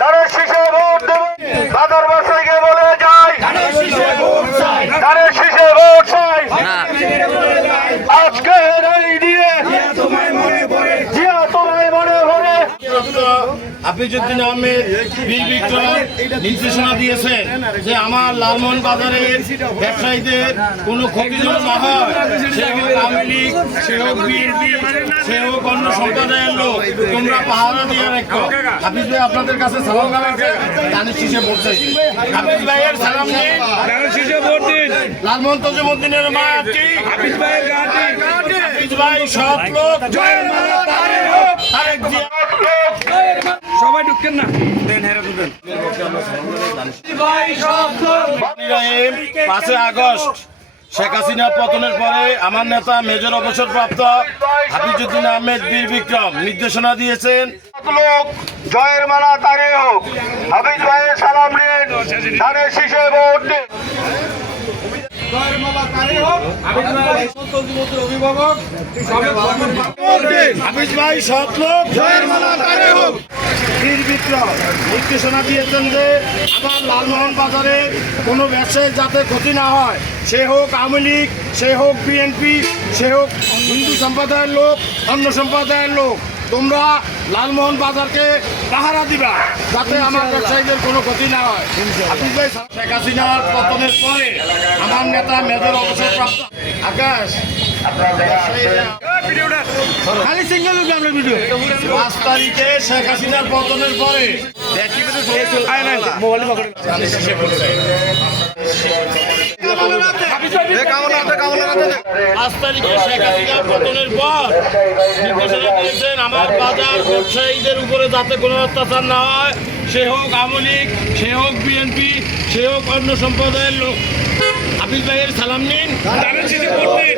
ধানের শীষে ভোট দেবে। বাজার বাসাইকে বলে যায় ধানের শীষে ভোট চাই। আজকে এই দিয়ে জিয়া তোমায় মনে পড়ে। হাফিজউদ্দিন আহমেদ বীর বিক্রম নির্দেশনা দিয়েছেন যে আমার লালমোহন বাজারের ব্যবসায়ীদের কোনো ক্ষতি যেন না হয়, সে হোক আওয়ামী লীগ, সে হোক বিএনপি, সে হোক অন্য সম্প্রদায়ের লোক, তোমরা পাহারা দিয়ে রাখো। হাফিজ ভাই আপনাদের কাছে সালাম জানাচ্ছে, ধানের শীষে ভোট চাইছে। হাফিজ ভাইয়ের সালাম নিন, লালমোহন তজুমউদ্দিনের মা কি হাফিজ ভাইয়ের গাঁটি। হাফিজ ভাই সৎ লোক, জয়ের মালা তারে হোক। তারেক জিয়া সবাই ঢুকেন না। 5 আগস্ট শেখ হাসিনা পতনের পরে আমার নেতা মেজর অবসরপ্রাপ্ত হাফিজউদ্দিন আহমেদ বীর বিক্রম নির্দেশনা দিয়েছেন লোক জয়ের মালা তারে হোক। হাফিজ ভাইয়ের সালাম নিন, ধানের শীষে ভোট দিন। হাফিজ ভাই সৎ লোক, জয়ের মালা তারে হোক। বীর বিক্রম নির্দেশনা দিয়েছেন যে আমার লালমোহন বাজারে কোনো ব্যবসায়ীর যাতে ক্ষতি না হয়, সে হোক আওয়ামী লীগ, সে হোক বিএনপি, সে হোক হিন্দু সম্প্রদায়ের লোক, অন্য সম্প্রদায়ের লোক, তোমরা লালমোহন বাজারকে পাহারা দিবা যাতে আমার ব্যবসায়ীদের কোনো ক্ষতি না হয়। হাফিজ ভাই শেখ হাসিনার পতনের পরে আমার নেতা মেজর অবসরপ্রাপ্ত আকাশ 5 তারিখে শেখ হাসিনার পতনের পরে আমার বাজার ব্যবসায়ীদের উপরে যাতে কোনো অত্যাচার না হয়, সে হোক আওয়ামী লীগ, সে হোক বিএনপি, সে হোক অন্য সম্প্রদায়ের লোক। হাফিজ ভাইয়ের সালাম নিন, ধানের শীষে ভোট দিন।